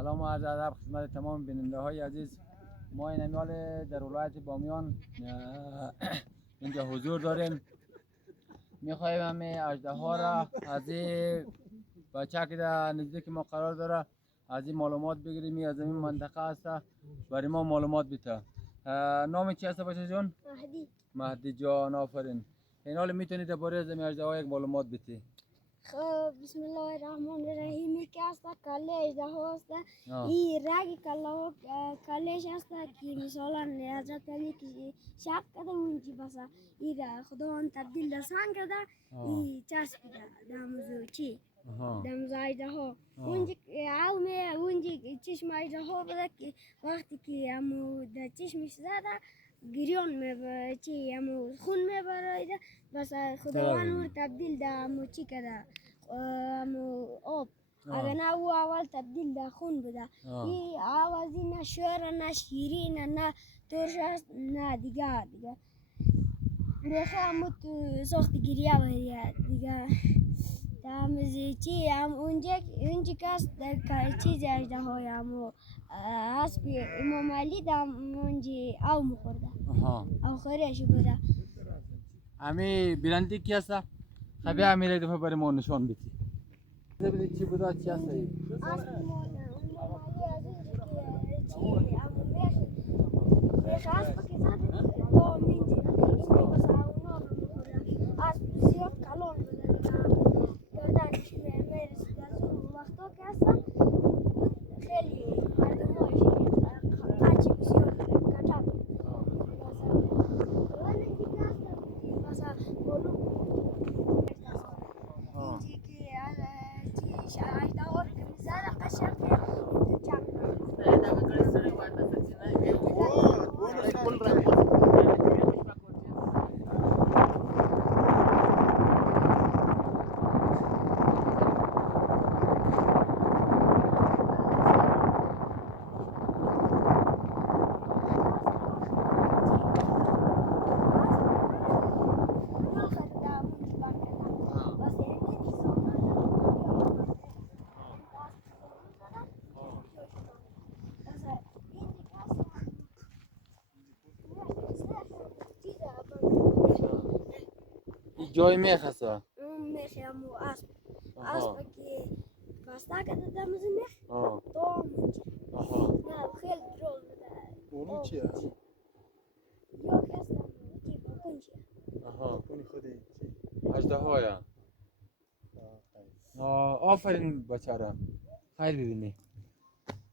سلام و عرض ادب خدمت تمام بیننده های عزیز. ما این حال در ولایت بامیان اینجا حضور داریم. میخوایم همه اژدها ها را از این بچه که در نزدیک ما قرار داره از این معلومات بگیریم. از این منطقه است برای ما معلومات بیته. نام چی هست بچه جان؟ مهدی جان، آفرین. این حال میتونید درباره از این اژدها ها یک معلومات بیتی؟ خب بسم الله الرحمن الرحیم. که است کله اژدها است. این رگ کلهش است که مثلا حضرت علی که شب کرده اونجی بس این خداوند تبدیل در سنگ کرده این چسبیده دموزو چی دموزو اژدها اونجی چشم اژدها بوده که وقتی که امو در چشمش زده گریان چی امو خون میبرایده بس خداوند او تبدیل در امو چی کرده امو آب. اگر نه او اول تبدیل در خون بوده. این آوازی نه شور نه شیرین نه ترش است نه دیگه ریخه امو تو سخت گریه بریه دیگه دمزی چی هم اونجا کس در چیز اژدهای امو اسب امام علی دم اونجی او مخورده او خورش بوده. امی بیننده کی هست؟ خبی امی را دفعه برای ما نشان بیتی. ببینید چی بوده چی هست ای؟ اسب امام علی از اینجا که چی امو میخ اسب که زده تا مینجی بس اونا رو مخورده. اسب زیاد کلان بوده گردنش میرسید از اون وقتا که هستن خیلی مردم هایش قچی بسیار کتب ولی دیگه هستن مثلا گلو اینجی که چی اژدها رو که میزنه قشنگ چپ جای میخ هست؟ میخ امو اسب که بسته کرده دمز میخ تا منجی نه خیلی درول بوده. اونو چی هست؟ یا کسی که بکنشه اونی خودی چی؟ اژدها یا آفرین بچه خیلی ببینی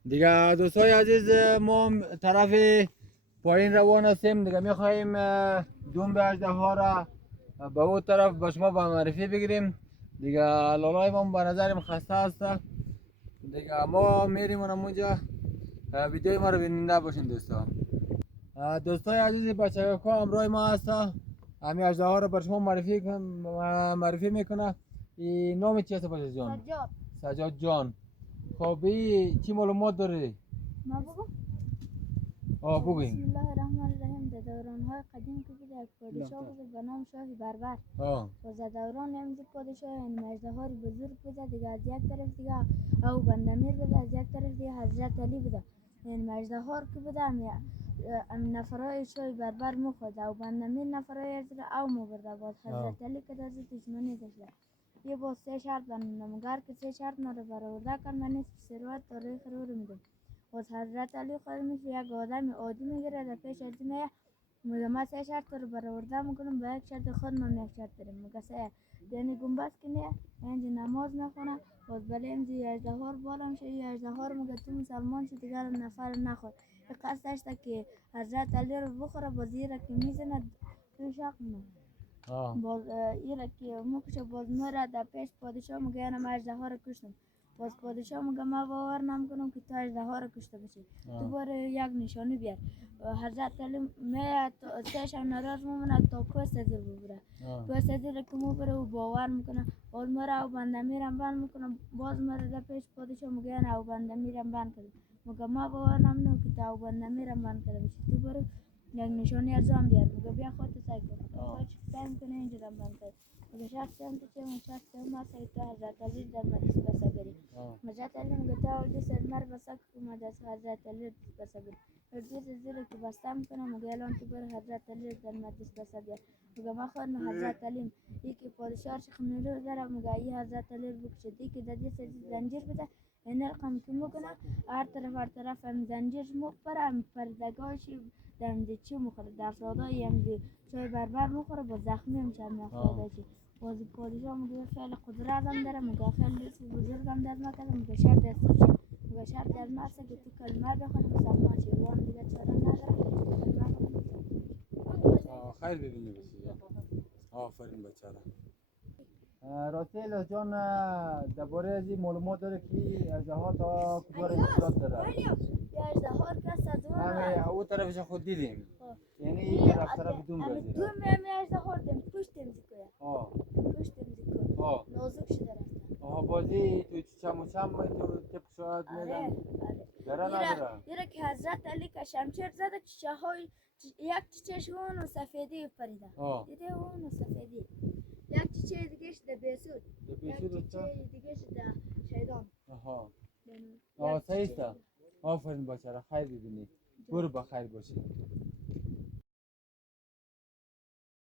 دیگه. دوستای عزیز ما طرف پایین روان هستیم دیگه. میخواییم دنب اژدها را به اون طرف به شما به معرفی بگیریم دیگه. لالای ما به نظرم خسته است دیگه. ما میریم اونجا. ویدیو ما رو بیننده باشین دوستا. دوستای عزیز بچه ها همراه ما هست. همین اژدها رو بر شما معرفی میکنه. این نام چی هست بچه جان؟ سجاد جان. خب این چی معلومات داری؟ ما بگو؟ بگوین. بسم الله الرحمن الرحیم. در دوران‌های قدیم که بوده یک پادشاه بوده به نام شاه بربر. و در دوران امروز پادشاه این اژدهای بزرگ بوده دیگه. از یک طرف دیگه او بندمیر بوده، از یک طرف دیگه حضرت علی بوده. این اژدها که بوده نفرای شاه بربر مخورد او بندمیر نفرای از او مبرده بود. حضرت علی که در دشمنی داشته یه با 3 شرط بندم که 3 شرط ما رو برآورده کن من نصف ثروت تاریخ رو میدم. باز حضرت علی خود مثل یک آدم عادی میگیره در پیش از میگه من 3 شرط رو برآورده میکنم به یک شرط خود من یک شرط دارم. میگه 3 یعنی گنبد که نه اینجا نماز نخونه باز بله اینجا اژدها رو بالا میشه. این اژدها رو میگه تو مسلمان شو دیگر نفر نخور. به قصد داشته که حضرت علی رو بخوره باز ایره که میزنه تو شق نه باز ایره که مکشه باز میره در پیش پادشاه میگه اینم اژدها رو کشتم. باز پادشاه میگه من باور نمیکنم که تو اژدها رو کشته باشی. دوباره یک نشانی بیار. حضرت علی میاد 3 شب ناراض میمونه تا کوه سدر ببره. کوه سدر که میبره او باور میکنه باز میره او بنده میرم بند میکنه. باز میره در پیش پادشاه میگه نه او بنده میرم بند کرد. میگه من باور نمیکنم که تو او بنده میرم بند کرده باشی. دوباره یک نشانی از آن بیار میگه بیا خودت سعی کن آه. خودت چی فهم کنه اینجا دم بنده میگه شخصی هم تو چه اون شخصی هم هست تو حضرت علی در مجلس بسا بری حضرت علی میگه تو اول سر مر بسا که مجلس حضرت علی بسا بری دوست زیر که بسته میکنه میگه الان تو بر حضرت علی در مجلس بسا بیار میگه ما خود حضرت علی یکی پادشاه شیخ نیرو داره میگه ای حضرت علی رو بکشه یکی در دست زنجیر بده این رقم که میکنه هر طرف هم زنجیر مخبره هم پردگاهش دم چی میخوره در افرادایی هم چای بربر میخوره با زخمی میشه هم افراداشی بازی پادشاه میگه خیلی قدرت هم داره میگه خیلی بزرگ هم در مکه میگه شرط از توشه میگه شرط از مرسه که تو کلمه بخونی مسلمان شی وان دیگه چاره نداره کلمه بخونی خیر ببینی بسی آفرین بچاره راستی الیاس جان درباره از این معلومات داره که اژدها تا کجا انتظار داره یا اژدها کس از همه او طرفش خود دیدیم یعنی این طرف طرف دوم همه بازی دوم همه اژدها دیم پشت امزیکویا آه پشت امزیکو آه نازک شده رفتن آها بازی تو چم و چم تو تپ شاید آره میدن آره داره نداره یره که حضرت علی که شمشیر زده چیچه های یک چیچهش اون و سفیدی پریده دیده اون و سفیدی یک چیچه دیگه شده بیسود یک چیچه دیگه شده شیطان آها یک صحیح چیچه است آفرین بچاره خیر ببینی برو بخیر باشی